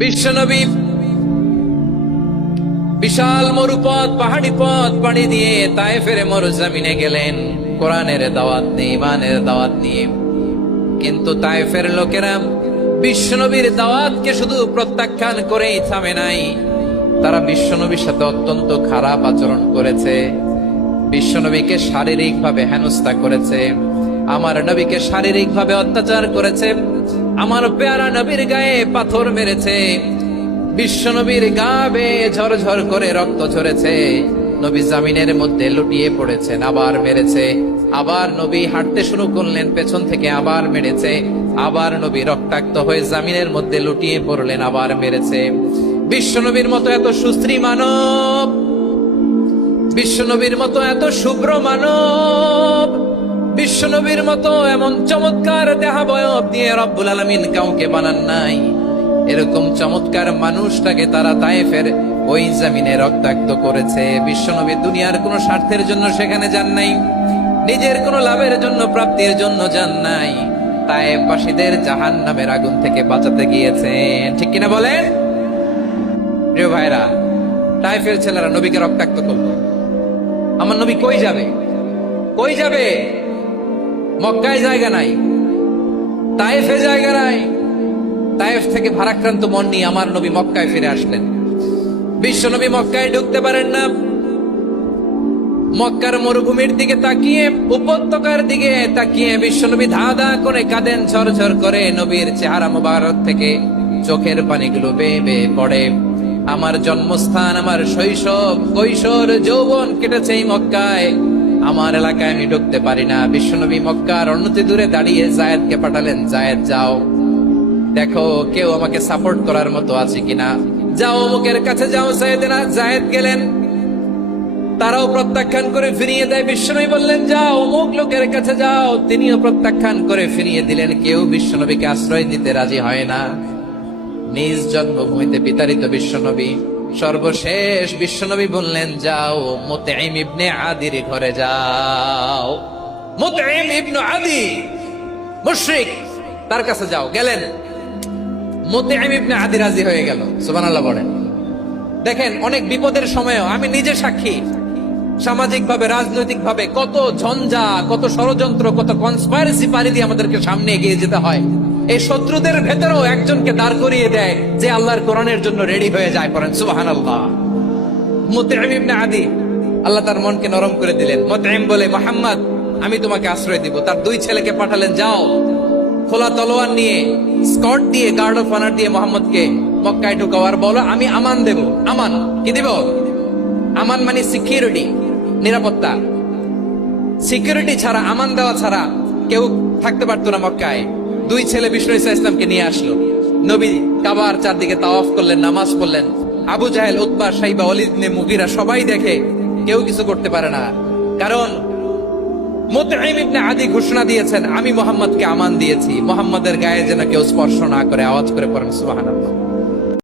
বিশ্বনবী বিশাল মরুপথ পাহাড়ি পথ পাড়ি দিয়ে তায়েফের মরুজমিনে গেলেন কোরআনের দাওয়াত নিয়ে, ইমানের দাওয়াত নিয়ে। কিন্তু তায়েফের লোকেরা বিশ্বনবীর দাওয়াতকে শুধু প্রত্যাখ্যান করেই থামে নাই, তারা বিশ্বনবীর সাথে অত্যন্ত খারাপ আচরণ করেছে। বিশ্বনবীকে শারীরিক ভাবে হেনস্থা করেছে, আমার নবীকে শারীরিক ভাবে অত্যাচার করেছে, আমার পেয়ারা নবীর গায়ে পাথর মেরেছে, বিশ্বনবীর গা বেয়ে ঝরঝর করে রক্ত ঝরেছে, নবী জামিনের মধ্যে লুটিয়ে পড়েছেন, আবার মেরেছে, আবার নবী হাঁটতে শুরু করলেন, পেছন থেকে আবার মেরেছে, আবার নবী রক্তাক্ত হয়ে জামিনের মধ্যে লুটিয়ে পড়লেন, আবার মেরেছে। বিশ্বনবীর মতো এত সুশ্রী মানব, বিশ্বনবীর মতো এত শুভ্র মানব, বিশ্বনবীর মতো এমন চমৎকার দেহাবয়ব দিয়ে রব্বুল আলামিন কাউকে বানান নাই। এরকম চমৎকার মানুষটাকে তারা তায়েফের ওই জমিনে রক্তাক্ত করেছে। বিশ্বনবী দুনিয়ার কোনো স্বার্থের জন্য সেখানে যান নাই, নিজের কোনো লাভের জন্য, প্রাপ্তির জন্য যান নাই, তায়েফবাসীদের জাহান্নামের আগুন থেকে বাঁচাতে গিয়েছেন। ঠিক কিনা বলেন? প্রিয় ভাইরা, তায়েফের ছেলেরা নবীকে রক্তাক্ত করলো, আমার নবী কই যাবে? কই যাবে? মক্কায় জায়গা নাই, তায়েফে জায়গা নাই। তায়েফ থেকে ভারাক্রান্ত মন নিয়ে আমার নবী মক্কায় ফিরে আসলেন। বিশ্ব নবী মক্কায় ঢুকতে পারেন না। মক্কার মরুভূমির দিকে তাকিয়ে, উপত্যকার দিকে তাকিয়ে বিশ্বনবী ধা ধা করে কাঁদেন, ঝরঝর করে। নবীর চেহারা মুবারক থেকে চোখের পানিগুলো বেয়ে বেয়ে পড়ে। আমার জন্মস্থান, আমার শৈশব, কৈশোর, যৌবন কেটেছে এই মক্কায়, আমার এলাকায় আমি ঢুকতে পারি না। বিশ্বনবী মক্কার অনতি দূরে দাঁড়িয়ে জায়েদকে পাঠালেন, জায়েদ যাও দেখো কেউ আমাকে সাপোর্ট করার মতো আছে কিনা, যাও অমুকের কাছে যাও। জায়েদ গেলেন, তারাও প্রত্যাখ্যান করে ফিরিয়ে দেয়। বিশ্বনবী বললেন যাও অমুক লোকের কাছে যাও, তিনিও প্রত্যাখ্যান করে ফিরিয়ে দিলেন। কেউ বিশ্বনবীকে আশ্রয় দিতে রাজি হয় না। নিজ জন্মভূমিতে বিতাড়িত বিশ্বনবী, সর্বশেষ বিশ্বনবী বললেন যাও মুতঈম ইবনে আদির ঘরে যাও। মুতঈম ইবনে আদি মুশরিক, তার কাছে যাও। গেলেন, মুতঈম ইবনে আদি রাজি হয়ে গেল। সুবহানাল্লাহ বলেন। দেখেন, অনেক বিপদের সময়ও আমি নিজে সাক্ষী, সামাজিক ভাবে, রাজনৈতিক ভাবে কত ঝঞ্ঝা, কত ষড়যন্ত্র, কত কনস্পাইরেসি পারি দিয়ে আমাদেরকে সামনে এগিয়ে যেতে হয়। এই শত্রুদের ভেতরেও একজনকে দাঁড় করিয়ে দেয় যে আল্লাহর কোরআনের জন্য রেডি হয়ে যায়। পড়েন সুবহানাল্লাহ। মুতঈম ইবনে আদি, আল্লাহ তার মনকে নরম করে দিলেন। মুতঈম বলে, মুহাম্মদ আমি তোমাকে আশ্রয় দিব। তার দুই ছেলেকে পাঠালেন, যাও খোলা তলোয়ার নিয়ে, স্কট দিয়ে, গার্ড অফ অনার দিয়ে মোহাম্মদকে মক্কায় ঢুকাও, আর বলো আমি আমান দেব। আমান কি দিব? আমান মানে সিকিউরিটি, নিরাপত্তা। সিকিউরিটি ছাড়া, আমান দেওয়া ছাড়া কেউ থাকতে পারতো না মক্কায়। দুই ছেলে বিষ্ণু ঈসা ইসলামকে নিয়ে আসলো। নবী কাবার চারদিকে তাওয়াফ করলেন, নামাজ পড়লেন। আবু জাহেল, উতবা, শাইবা, ওয়ালিদ ইবনে মুগীরা সবাই দেখে, কেউ কিছু করতে পারে না। কারণ মুতঈম ইবনে আদি ঘোষণা দিয়েছেন আমি মুহাম্মদকে আমান দিয়েছি, মুহাম্মদের গায়ে যেন কেউ স্পর্শ না করে। আওয়াজ করে পড়েন সুবহানাল্লাহ।